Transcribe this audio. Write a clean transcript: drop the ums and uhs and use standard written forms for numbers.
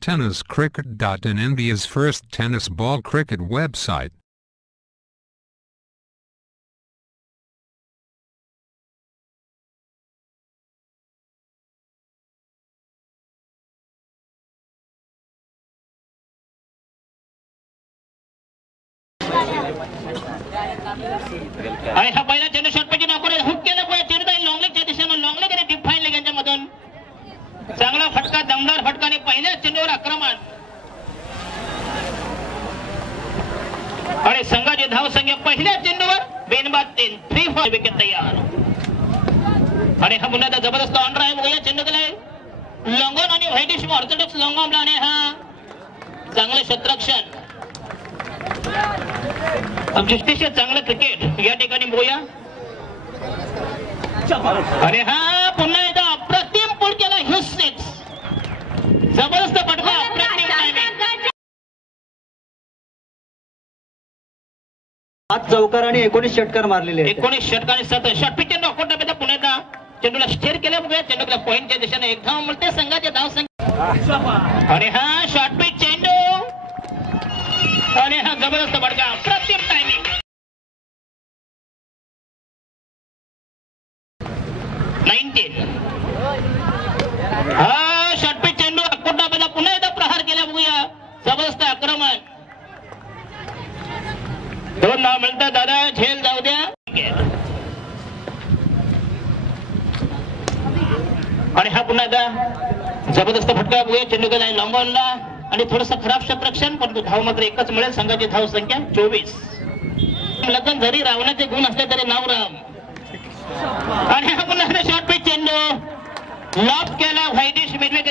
Tenniscricket.in, India's first tennis ball cricket website. आणि हा पहिला चेंडू शॉटपैकी नॉकआउट हुक केला पुढे चेंडू लॉंगलेगच्या दिशेने लॉंगलेग आणि डीप फाईन लेग यांच्यामधून चांगला फटका, दमदार फटका आणि पहिल्या चेंडूवर आक्रमण आणि संघाची धावसंख्या पहिल्या चेंडूवर बेनबाद 3 फॉर विकेट तयार. आणि हा पुन्हा जबरदस्त ऑन ड्राइव्ह बघूया चेंडू केलाय लॉंगॉन आणि व्हाईटिश ऑर्थोडॉक्स लॉंगॉन आणि हा चांगले क्षेत्ररक्षण आमचे अतिशय चांगलं क्रिकेट या ठिकाणी बघूया. अरे हा पुन्हा एकदा अप्रतिम पुल केला ह्यूज 6 जबरदस्त फटका अप्रतिम टायमिंग 5 चौकार आणि 19 षटकार मारलेले 19 षटकार 7 शॉट पिच नॉकआउट मध्ये पुन्हा एकदा चेंडूला स्टेअर केल्या बघूया चेंडूला पॉइंटच्या दिशेने एक धाव मिळते संघाच्या धावसंख्या. आणि हा शॉट पिच चेंडू आणि हा जबरदस्त फटका अप्रतिम टायमिंग 19 हा शॉटपिच चेंडू अक्कोटाबेला पुन्हा एकदा प्रहार केला बघूया जबरदस्त आक्रमण 2 धाव मिळतात दादा झेल जाऊ द्या. आणि हा पुन्हा एकदा जबरदस्त फटका बघूया चेंडू गेला लॉंगॉनला आणि थोडंसं खराब क्षेत्ररक्षण पण धाव मात्र एकच मिळेल संघाची धाव संख्या 24. लग्न जरी रावणाचे गुण असले तरी नाव राम. आणि हा पुन्हा शॉर्ट पिच चेंडू लॉब केला व्हाईटिश मिडविकेट